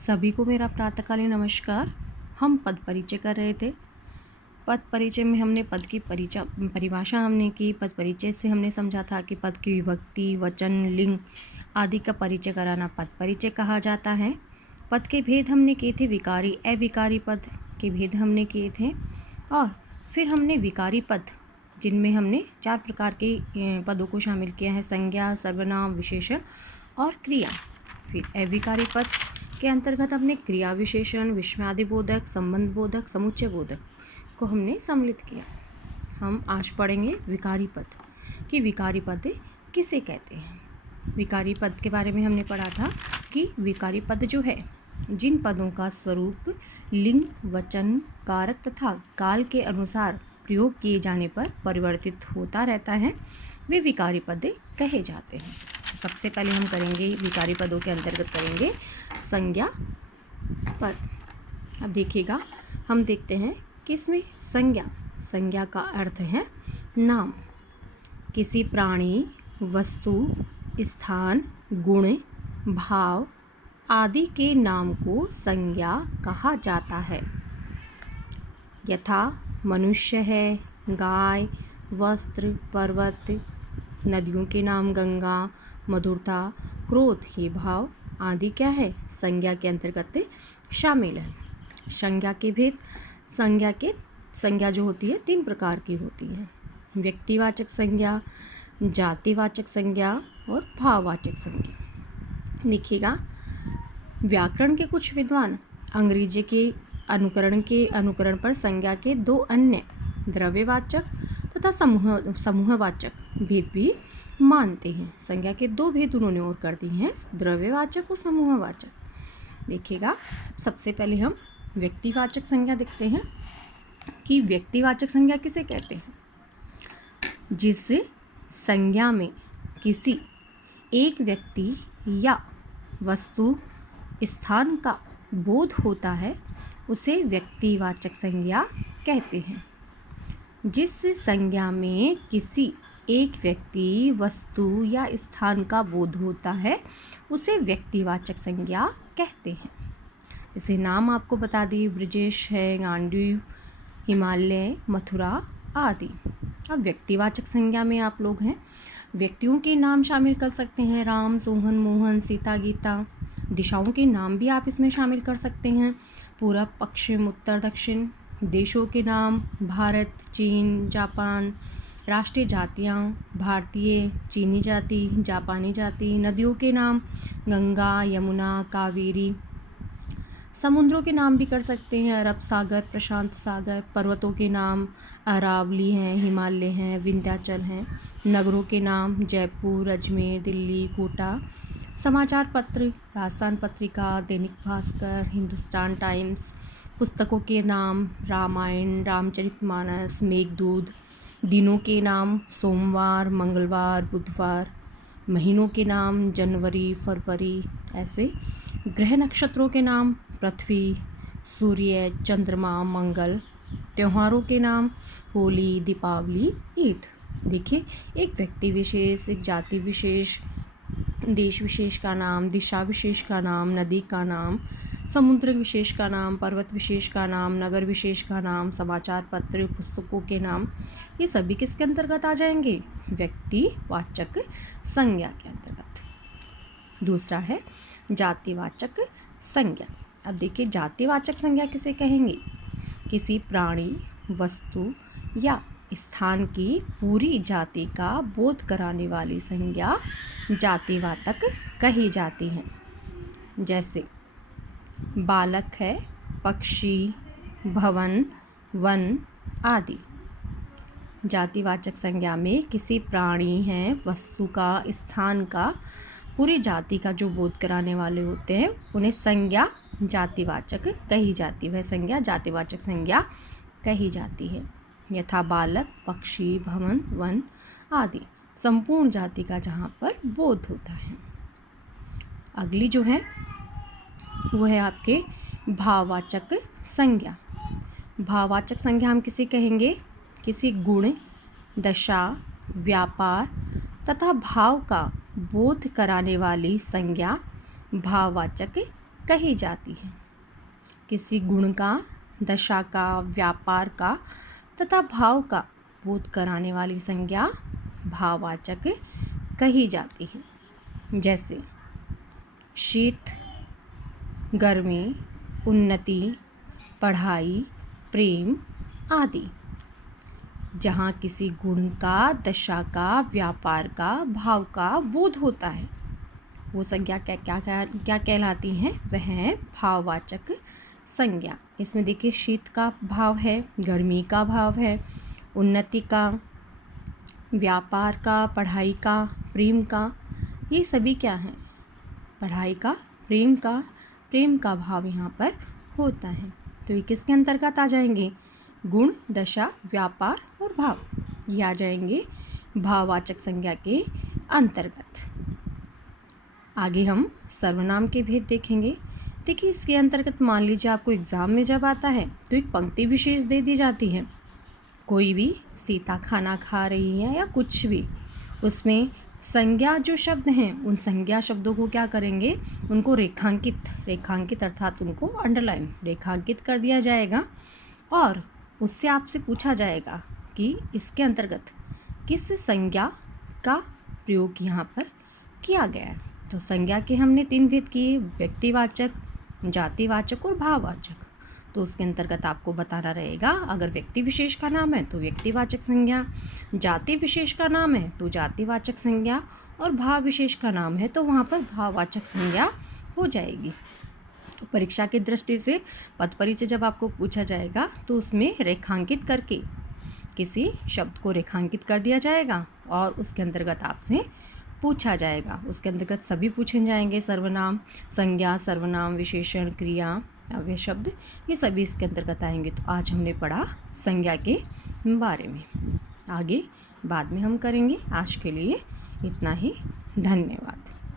सभी को मेरा प्रातःकालीन नमस्कार। हम पद परिचय कर रहे थे। पद परिचय में हमने पद की परिभाषा हमने की। पद परिचय से हमने समझा था कि पद की विभक्ति, वचन, लिंग आदि का परिचय कराना पद परिचय कहा जाता है। पद के भेद हमने किए थे। विकारी, अविकारी पद के भेद हमने किए थे। और फिर हमने विकारी पद, जिनमें हमने 4 प्रकार के पदों को शामिल किया है: संज्ञा, सर्वनाम, विशेषण और क्रिया। फिर अविकारी पद के अंतर्गत हमने क्रिया विशेषण, विस्मयादिबोधक, संबंध बोधक, समुच्चय बोधक को हमने सम्मिलित किया। हम आज पढ़ेंगे विकारी पद कि विकारी पद किसे कहते हैं। विकारी पद के बारे में हमने पढ़ा था कि विकारी पद जो है, जिन पदों का स्वरूप लिंग, वचन, कारक तथा काल के अनुसार प्रयोग किए जाने पर परिवर्तित होता रहता है, वे विकारी पद कहे जाते हैं। सबसे पहले हम करेंगे विकारी पदों के अंतर्गत करेंगे संज्ञा पद। अब देखिएगा, हम देखते हैं कि इसमें संज्ञा का अर्थ है नाम। किसी प्राणी, वस्तु, स्थान, गुण, भाव आदि के नाम को संज्ञा कहा जाता है। यथा मनुष्य है, गाय, वस्त्र, पर्वत, नदियों के नाम गंगा, मधुरता, क्रोध, ये भाव आदि क्या है, संज्ञा के अंतर्गत शामिल है। संज्ञा के भेद, संज्ञा जो होती है 3 प्रकार की होती है: व्यक्तिवाचक संज्ञा, जातिवाचक संज्ञा और भाववाचक संज्ञा। देखिएगा, व्याकरण के कुछ विद्वान अंग्रेजी के अनुकरण पर संज्ञा के 2 अन्य द्रव्यवाचक तथा समूहवाचक भेद भी मानते हैं। संज्ञा के 2 भेद उन्होंने और कर दिए हैं, द्रव्यवाचक और समूहवाचक। देखिएगा, सबसे पहले हम व्यक्तिवाचक संज्ञा देखते हैं कि व्यक्तिवाचक संज्ञा किसे कहते हैं। जिस संज्ञा में किसी एक व्यक्ति या वस्तु, स्थान का बोध होता है, उसे व्यक्तिवाचक संज्ञा कहते हैं। जिस संज्ञा में किसी एक व्यक्ति, वस्तु या स्थान का बोध होता है, उसे व्यक्तिवाचक संज्ञा कहते हैं। जैसे नाम आपको बता दी, ब्रजेश है, गांडीव, हिमालय, मथुरा आदि। अब व्यक्तिवाचक संज्ञा में आप लोग हैं, व्यक्तियों के नाम शामिल कर सकते हैं: राम, सोहन, मोहन, सीता, गीता। दिशाओं के नाम भी आप इसमें शामिल कर सकते हैं: पूरब, पश्चिम, उत्तर, दक्षिण। देशों के नाम: भारत, चीन, जापान। राष्ट्रीय जातियाँ: भारतीय, चीनी जाति, जापानी जाति। नदियों के नाम: गंगा, यमुना, कावेरी। समुद्रों के नाम भी कर सकते हैं: अरब सागर, प्रशांत सागर। पर्वतों के नाम: अरावली हैं, हिमालय हैं, विंध्याचल हैं। नगरों के नाम: जयपुर, अजमेर, दिल्ली, कोटा। समाचार पत्र: राजस्थान पत्रिका, दैनिक भास्कर, हिंदुस्तान टाइम्स। पुस्तकों के नाम: रामायण, रामचरितमानस, मेघदूत। दिनों के नाम: सोमवार, मंगलवार, बुधवार। महीनों के नाम: जनवरी, फरवरी। ऐसे ग्रह नक्षत्रों के नाम: पृथ्वी, सूर्य, चंद्रमा, मंगल। त्योहारों के नाम: होली, दीपावली, ईद। देखिए, एक व्यक्ति विशेष, एक जाति विशेष, देश विशेष का नाम, दिशा विशेष का नाम, नदी का नाम, समुद्र विशेष का नाम, पर्वत विशेष का नाम, नगर विशेष का नाम, समाचार पत्र, पुस्तकों के नाम, ये सभी किसके अंतर्गत आ जाएंगे? व्यक्तिवाचक संज्ञा के अंतर्गत। दूसरा है जातिवाचक संज्ञा। अब देखिए, जातिवाचक संज्ञा किसे कहेंगे? किसी प्राणी, वस्तु या स्थान की पूरी जाति का बोध कराने वाली संज्ञा जातिवाचक कही जाती है। जैसे बालक है, पक्षी, भवन, वन आदि। जातिवाचक संज्ञा में किसी प्राणी है, वस्तु का, स्थान का, पूरी जाति का जो बोध कराने वाले होते हैं, उन्हें संज्ञा जातिवाचक कही जाती है। वह संज्ञा जातिवाचक संज्ञा कही जाती है। यथा बालक, पक्षी, भवन, वन आदि, संपूर्ण जाति का जहाँ पर बोध होता है। अगली जो है वो है आपके भाववाचक संज्ञा। भाववाचक संज्ञा हम किसे कहेंगे? किसी गुण, दशा, व्यापार तथा भाव का बोध कराने वाली संज्ञा भाववाचक कही जाती है। किसी गुण का, दशा का, व्यापार का तथा भाव का बोध कराने वाली संज्ञा भाववाचक कही जाती है। जैसे शीत, गर्मी, उन्नति, पढ़ाई, प्रेम आदि। जहाँ किसी गुण का, दशा का, व्यापार का, भाव का बोध होता है, वो संज्ञा क्या क्या क्या क्या कहलाती हैं? वह है भाववाचक संज्ञा। इसमें देखिए शीत का भाव है, गर्मी का भाव है, उन्नति का, व्यापार का, पढ़ाई का, प्रेम का, ये सभी क्या हैं? पढ़ाई का, प्रेम का भाव यहाँ पर होता है। तो ये किसके अंतर्गत आ जाएंगे? गुण, दशा, व्यापार और भाव, ये आ जाएंगे भाववाचक संज्ञा के अंतर्गत। आगे हम सर्वनाम के भेद देखेंगे। देखिए इसके अंतर्गत मान लीजिए आपको एग्ज़ाम में जब आता है तो एक पंक्ति विशेष दे दी जाती है। कोई भी सीता खाना खा रही है या कुछ भी, उसमें संज्ञा जो शब्द हैं उन संज्ञा शब्दों को क्या करेंगे? उनको रेखांकित अर्थात उनको अंडरलाइन रेखांकित कर दिया जाएगा और उससे आपसे पूछा जाएगा कि इसके अंतर्गत किस संज्ञा का प्रयोग यहाँ पर किया गया है। तो संज्ञा के हमने 3 भेद किए, व्यक्तिवाचक, जातिवाचक और भाववाचक। तो उसके अंतर्गत आपको बताना रहेगा, अगर व्यक्ति विशेष का नाम है तो व्यक्तिवाचक संज्ञा, जाति विशेष का नाम है तो जातिवाचक संज्ञा और भाव विशेष का नाम है तो वहाँ पर भाववाचक संज्ञा हो जाएगी। तो परीक्षा की दृष्टि से पद परिचय जब आपको पूछा जाएगा तो उसमें रेखांकित करके किसी शब्द को रेखांकित कर दिया जाएगा और उसके अंतर्गत आपसे पूछा जाएगा। उसके अंतर्गत सभी पूछे जाएंगे, सर्वनाम, संज्ञा, सर्वनाम, विशेषण, क्रिया, अव्यय शब्द, ये सभी इसके अंतर्गत आएंगे। तो आज हमने पढ़ा संज्ञा के बारे में, आगे बाद में हम करेंगे। आज के लिए इतना ही, धन्यवाद।